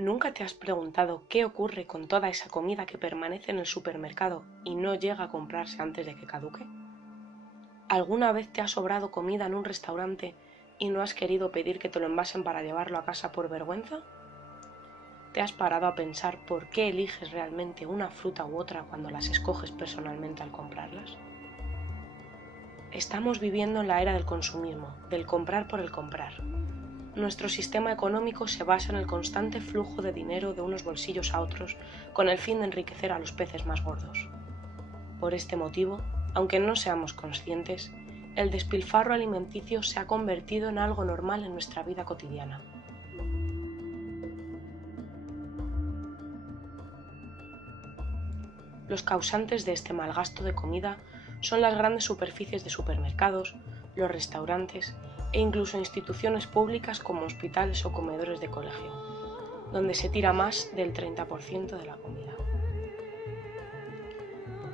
¿Nunca te has preguntado qué ocurre con toda esa comida que permanece en el supermercado y no llega a comprarse antes de que caduque? ¿Alguna vez te ha sobrado comida en un restaurante y no has querido pedir que te lo envasen para llevarlo a casa por vergüenza? ¿Te has parado a pensar por qué eliges realmente una fruta u otra cuando las escoges personalmente al comprarlas? Estamos viviendo en la era del consumismo, del comprar por el comprar. Nuestro sistema económico se basa en el constante flujo de dinero de unos bolsillos a otros con el fin de enriquecer a los peces más gordos. Por este motivo, aunque no seamos conscientes, el despilfarro alimenticio se ha convertido en algo normal en nuestra vida cotidiana. Los causantes de este mal gasto de comida son las grandes superficies de supermercados, los restaurantes e incluso instituciones públicas como hospitales o comedores de colegio, donde se tira más del 30% de la comida.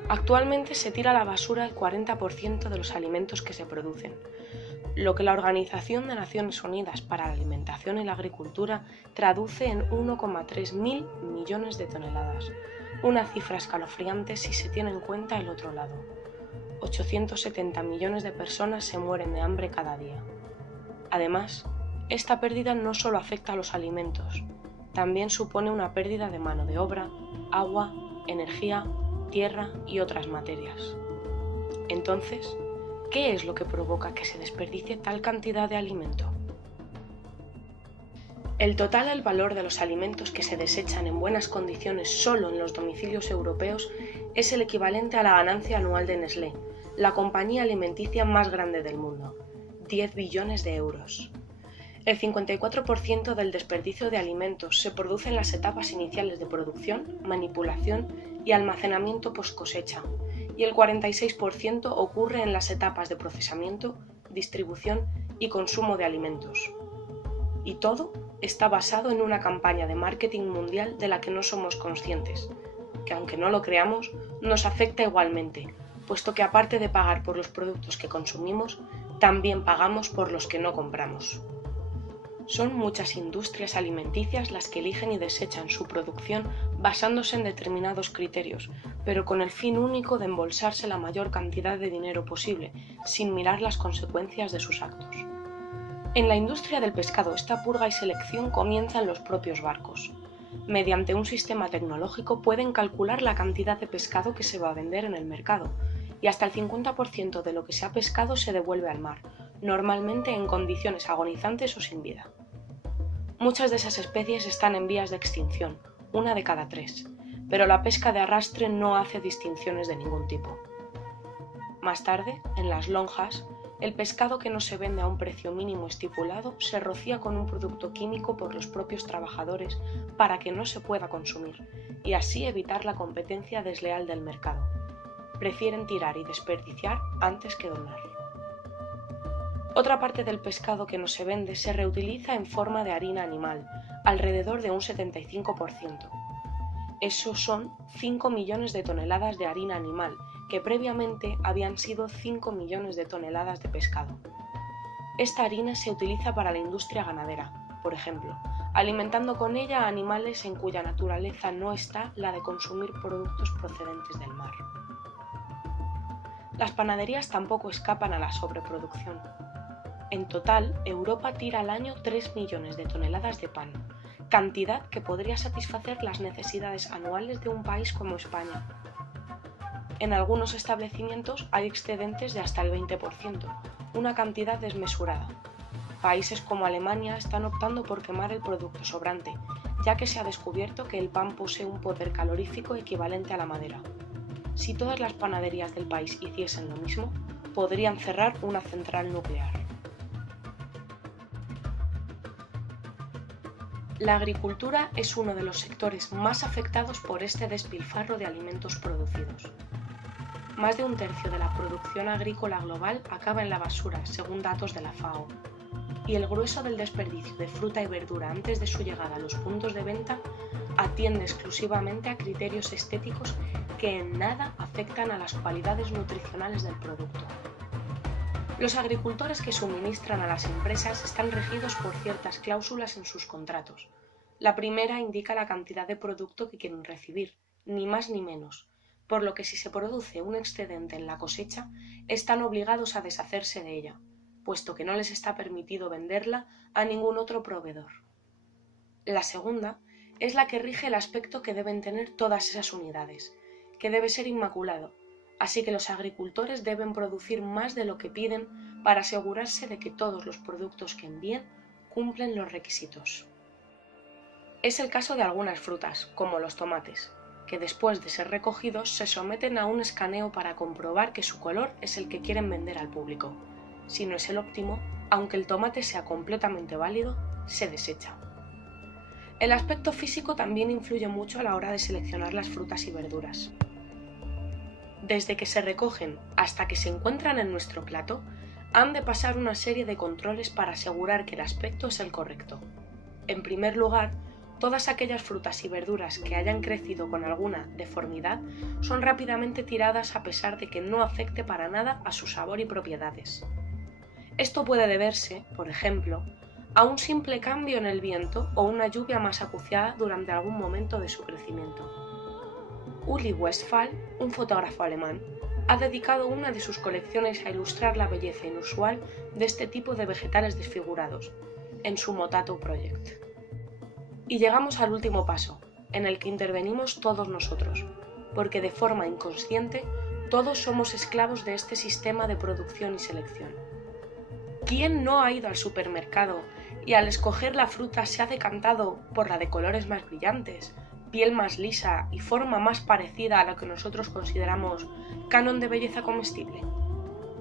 Actualmente se tira a la basura el 40% de los alimentos que se producen, lo que la Organización de Naciones Unidas para la Alimentación y la Agricultura traduce en 1,3 mil millones de toneladas, una cifra escalofriante si se tiene en cuenta el otro lado. 870 millones de personas se mueren de hambre cada día. Además, esta pérdida no solo afecta a los alimentos, también supone una pérdida de mano de obra, agua, energía, tierra y otras materias. Entonces, ¿qué es lo que provoca que se desperdicie tal cantidad de alimento? El total del valor de los alimentos que se desechan en buenas condiciones solo en los domicilios europeos es el equivalente a la ganancia anual de Nestlé, la compañía alimenticia más grande del mundo, 10 billones de euros. El 54% del desperdicio de alimentos se produce en las etapas iniciales de producción, manipulación y almacenamiento post cosecha, y el 46% ocurre en las etapas de procesamiento, distribución y consumo de alimentos. Y todo está basado en una campaña de marketing mundial de la que no somos conscientes, que aunque no lo creamos, nos afecta igualmente, puesto que aparte de pagar por los productos que consumimos, también pagamos por los que no compramos. Son muchas industrias alimenticias las que eligen y desechan su producción basándose en determinados criterios, pero con el fin único de embolsarse la mayor cantidad de dinero posible, sin mirar las consecuencias de sus actos. En la industria del pescado, esta purga y selección comienza en los propios barcos. Mediante un sistema tecnológico pueden calcular la cantidad de pescado que se va a vender en el mercado, y hasta el 50% de lo que se ha pescado se devuelve al mar, normalmente en condiciones agonizantes o sin vida. Muchas de esas especies están en vías de extinción, una de cada 3, pero la pesca de arrastre no hace distinciones de ningún tipo. Más tarde, en las lonjas, el pescado que no se vende a un precio mínimo estipulado se rocía con un producto químico por los propios trabajadores para que no se pueda consumir y así evitar la competencia desleal del mercado. Prefieren tirar y desperdiciar antes que donar. Otra parte del pescado que no se vende se reutiliza en forma de harina animal, alrededor de un 75%. Esos son 5 millones de toneladas de harina animal, que previamente habían sido 5 millones de toneladas de pescado. Esta harina se utiliza para la industria ganadera, por ejemplo, alimentando con ella a animales en cuya naturaleza no está la de consumir productos procedentes del mar. Las panaderías tampoco escapan a la sobreproducción. En total, Europa tira al año 3 millones de toneladas de pan, cantidad que podría satisfacer las necesidades anuales de un país como España. En algunos establecimientos hay excedentes de hasta el 20%, una cantidad desmesurada. Países como Alemania están optando por quemar el producto sobrante, ya que se ha descubierto que el pan posee un poder calorífico equivalente a la madera. Si todas las panaderías del país hiciesen lo mismo, podrían cerrar una central nuclear. La agricultura es uno de los sectores más afectados por este despilfarro de alimentos producidos. Más de un tercio de la producción agrícola global acaba en la basura, según datos de la FAO, y el grueso del desperdicio de fruta y verdura antes de su llegada a los puntos de venta atiende exclusivamente a criterios estéticos que en nada afectan a las cualidades nutricionales del producto. Los agricultores que suministran a las empresas están regidos por ciertas cláusulas en sus contratos, La primera indica la cantidad de producto que quieren recibir, ni más ni menos, por lo que si se produce un excedente en la cosecha, están obligados a deshacerse de ella, puesto que no les está permitido venderla a ningún otro proveedor. La segunda es la que rige el aspecto que deben tener todas esas unidades, que debe ser inmaculado, así que los agricultores deben producir más de lo que piden para asegurarse de que todos los productos que envíen cumplen los requisitos. Es el caso de algunas frutas, como los tomates, que después de ser recogidos se someten a un escaneo para comprobar que su color es el que quieren vender al público. Si no es el óptimo, aunque el tomate sea completamente válido, se desecha. El aspecto físico también influye mucho a la hora de seleccionar las frutas y verduras. Desde que se recogen hasta que se encuentran en nuestro plato, han de pasar una serie de controles para asegurar que el aspecto es el correcto. En primer lugar, todas aquellas frutas y verduras que hayan crecido con alguna deformidad son rápidamente tiradas a pesar de que no afecte para nada a su sabor y propiedades. Esto puede deberse, por ejemplo, a un simple cambio en el viento o una lluvia más acuciada durante algún momento de su crecimiento. Uli Westphal, un fotógrafo alemán, ha dedicado una de sus colecciones a ilustrar la belleza inusual de este tipo de vegetales desfigurados, en su Motato Project. Y llegamos al último paso, en el que intervenimos todos nosotros, porque de forma inconsciente todos somos esclavos de este sistema de producción y selección. ¿Quién no ha ido al supermercado y al escoger la fruta se ha decantado por la de colores más brillantes, piel más lisa y forma más parecida a lo que nosotros consideramos canon de belleza comestible?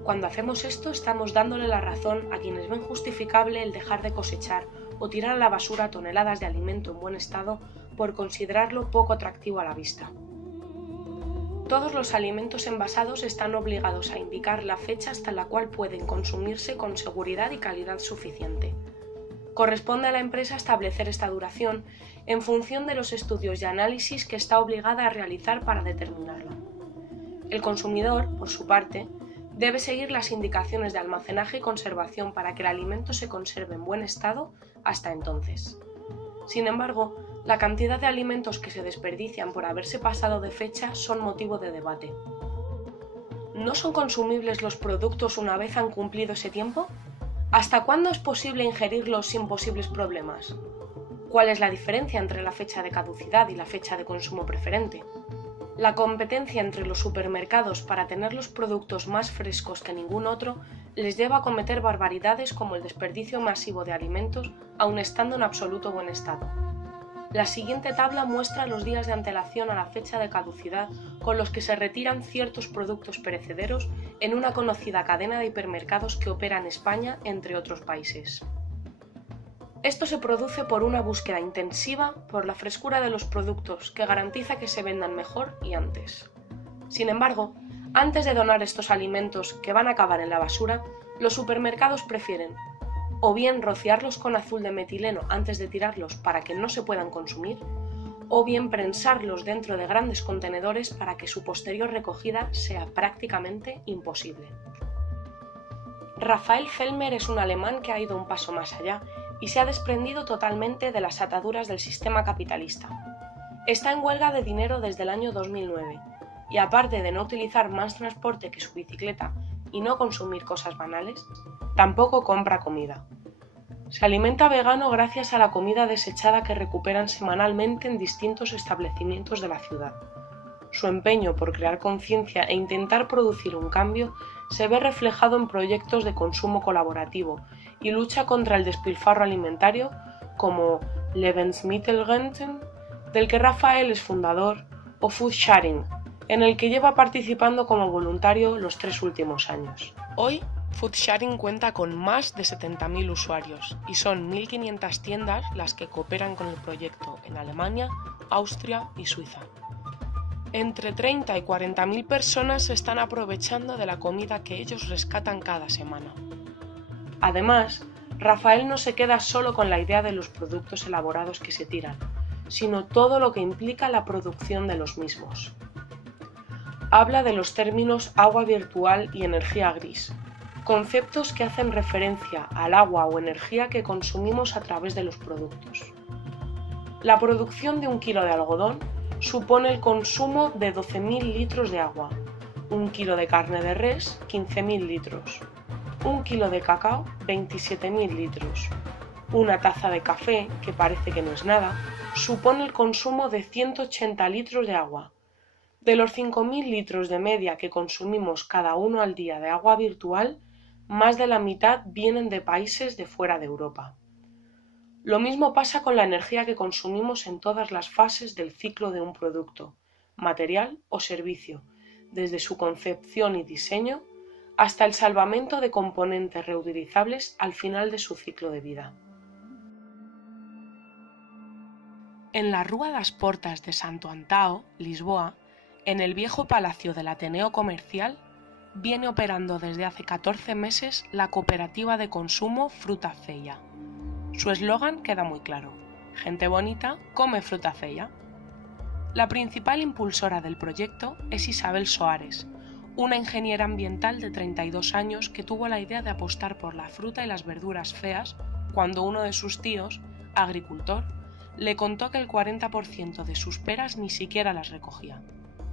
Cuando hacemos esto estamos dándole la razón a quienes ven justificable el dejar de cosechar o tirar a la basura toneladas de alimento en buen estado por considerarlo poco atractivo a la vista. Todos los alimentos envasados están obligados a indicar la fecha hasta la cual pueden consumirse con seguridad y calidad suficiente. Corresponde a la empresa establecer esta duración en función de los estudios y análisis que está obligada a realizar para determinarlo. El consumidor, por su parte, debe seguir las indicaciones de almacenaje y conservación para que el alimento se conserve en buen estado hasta entonces. Sin embargo, la cantidad de alimentos que se desperdician por haberse pasado de fecha son motivo de debate. ¿No son consumibles los productos una vez han cumplido ese tiempo? ¿Hasta cuándo es posible ingerirlos sin posibles problemas? ¿Cuál es la diferencia entre la fecha de caducidad y la fecha de consumo preferente? La competencia entre los supermercados para tener los productos más frescos que ningún otro les lleva a cometer barbaridades como el desperdicio masivo de alimentos aun estando en absoluto buen estado. La siguiente tabla muestra los días de antelación a la fecha de caducidad con los que se retiran ciertos productos perecederos en una conocida cadena de hipermercados que opera en España, entre otros países. Esto se produce por una búsqueda intensiva por la frescura de los productos que garantiza que se vendan mejor y antes. Sin embargo, antes de donar estos alimentos que van a acabar en la basura, los supermercados prefieren o bien rociarlos con azul de metileno antes de tirarlos para que no se puedan consumir, o bien prensarlos dentro de grandes contenedores para que su posterior recogida sea prácticamente imposible. Raphael Fellmer es un alemán que ha ido un paso más allá y se ha desprendido totalmente de las ataduras del sistema capitalista. Está en huelga de dinero desde el año 2009 y aparte de no utilizar más transporte que su bicicleta y no consumir cosas banales, tampoco compra comida. Se alimenta vegano gracias a la comida desechada que recuperan semanalmente en distintos establecimientos de la ciudad. Su empeño por crear conciencia e intentar producir un cambio se ve reflejado en proyectos de consumo colaborativo y lucha contra el despilfarro alimentario como Lebensmittelrente, del que Raphael es fundador, o Food Sharing, en el que lleva participando como voluntario los 3 últimos años. Hoy, Food Sharing cuenta con más de 70.000 usuarios y son 1.500 tiendas las que cooperan con el proyecto en Alemania, Austria y Suiza. Entre 30 y 40.000 personas se están aprovechando de la comida que ellos rescatan cada semana. Además, Raphael no se queda solo con la idea de los productos elaborados que se tiran, sino todo lo que implica la producción de los mismos. Habla de los términos agua virtual y energía gris, conceptos que hacen referencia al agua o energía que consumimos a través de los productos. La producción de 1 kilo de algodón supone el consumo de 12.000 litros de agua, 1 kilo de carne de res, 15.000 litros, 1 kilo de cacao, 27.000 litros. Una taza de café, que parece que no es nada, supone el consumo de 180 litros de agua. De los 5.000 litros de media que consumimos cada uno al día de agua virtual, más de la mitad vienen de países de fuera de Europa. Lo mismo pasa con la energía que consumimos en todas las fases del ciclo de un producto, material o servicio, desde su concepción y diseño hasta el salvamento de componentes reutilizables al final de su ciclo de vida. En la Rúa das Portas de Santo Antao, Lisboa, en el viejo palacio del Ateneo Comercial, viene operando desde hace 14 meses la cooperativa de consumo Fruta Feia. Su eslogan queda muy claro: gente bonita come fruta feia. La principal impulsora del proyecto es Isabel Soares, una ingeniera ambiental de 32 años que tuvo la idea de apostar por la fruta y las verduras feas cuando uno de sus tíos, agricultor, le contó que el 40% de sus peras ni siquiera las recogía.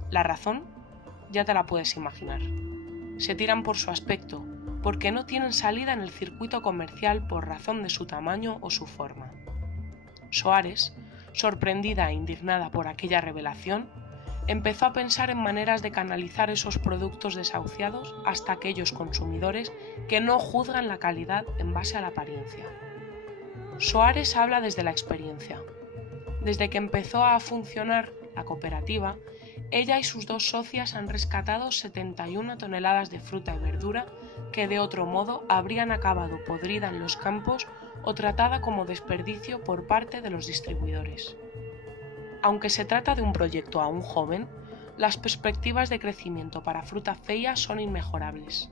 La razón, ya te la puedes imaginar. Se tiran por su aspecto, porque no tienen salida en el circuito comercial por razón de su tamaño o su forma. Soares, sorprendida e indignada por aquella revelación, empezó a pensar en maneras de canalizar esos productos desahuciados hasta aquellos consumidores que no juzgan la calidad en base a la apariencia. Soares habla desde la experiencia. Desde que empezó a funcionar la cooperativa, ella y sus 2 socias han rescatado 71 toneladas de fruta y verdura que de otro modo habrían acabado podrida en los campos o tratada como desperdicio por parte de los distribuidores. Aunque se trata de un proyecto aún joven, las perspectivas de crecimiento para Fruta Feia son inmejorables.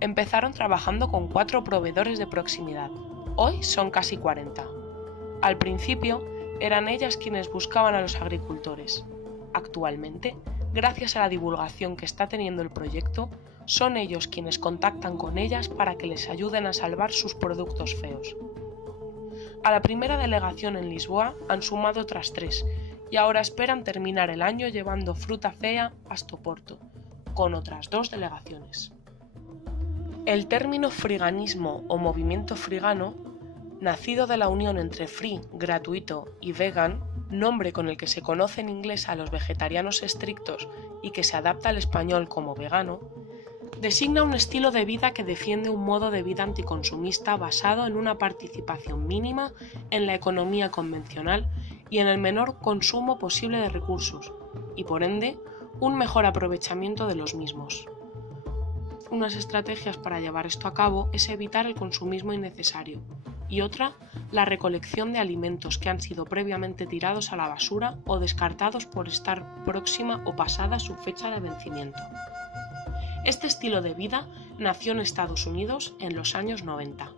Empezaron trabajando con 4 proveedores de proximidad, hoy son casi 40. Al principio eran ellas quienes buscaban a los agricultores. Actualmente, gracias a la divulgación que está teniendo el proyecto, son ellos quienes contactan con ellas para que les ayuden a salvar sus productos feos. A la primera delegación en Lisboa han sumado otras 3 y ahora esperan terminar el año llevando Fruta Feia hasta Porto, con otras 2 delegaciones. El término friganismo o movimiento frigano, nacido de la unión entre free, gratuito, y vegan, nombre con el que se conoce en inglés a los vegetarianos estrictos y que se adapta al español como vegano, designa un estilo de vida que defiende un modo de vida anticonsumista basado en una participación mínima en la economía convencional y en el menor consumo posible de recursos, y por ende, un mejor aprovechamiento de los mismos. Unas estrategias para llevar esto a cabo es evitar el consumismo innecesario, y otra, la recolección de alimentos que han sido previamente tirados a la basura o descartados por estar próxima o pasada su fecha de vencimiento. Este estilo de vida nació en Estados Unidos en los años 90.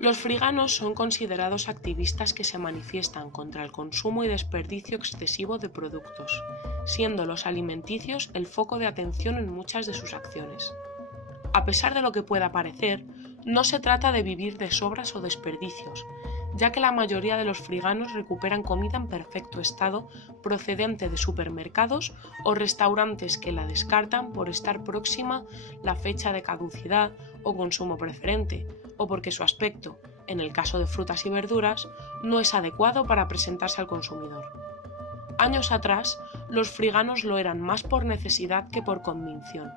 Los friganos son considerados activistas que se manifiestan contra el consumo y desperdicio excesivo de productos, siendo los alimenticios el foco de atención en muchas de sus acciones. A pesar de lo que pueda parecer, no se trata de vivir de sobras o desperdicios, ya que la mayoría de los friganos recuperan comida en perfecto estado procedente de supermercados o restaurantes que la descartan por estar próxima la fecha de caducidad o consumo preferente, o porque su aspecto, en el caso de frutas y verduras, no es adecuado para presentarse al consumidor. Años atrás, los friganos lo eran más por necesidad que por convicción,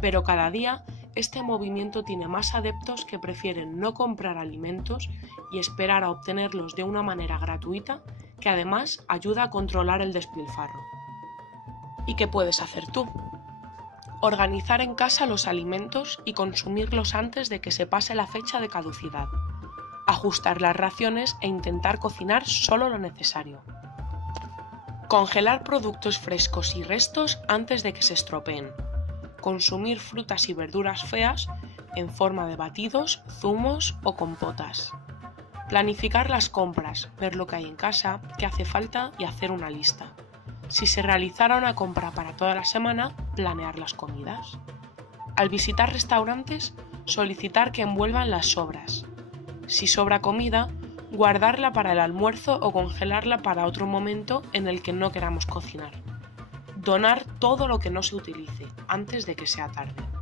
pero cada día este movimiento tiene más adeptos que prefieren no comprar alimentos y esperar a obtenerlos de una manera gratuita, que además ayuda a controlar el despilfarro. ¿Y qué puedes hacer tú? Organizar en casa los alimentos y consumirlos antes de que se pase la fecha de caducidad. Ajustar las raciones e intentar cocinar solo lo necesario. Congelar productos frescos y restos antes de que se estropeen. Consumir frutas y verduras feas en forma de batidos, zumos o compotas. Planificar las compras, ver lo que hay en casa, qué hace falta y hacer una lista. Si se realizara una compra para toda la semana, planear las comidas. Al visitar restaurantes, solicitar que envuelvan las sobras. Si sobra comida, Guardarla para el almuerzo o congelarla para otro momento en el que no queramos cocinar. Donar todo lo que no se utilice antes de que sea tarde.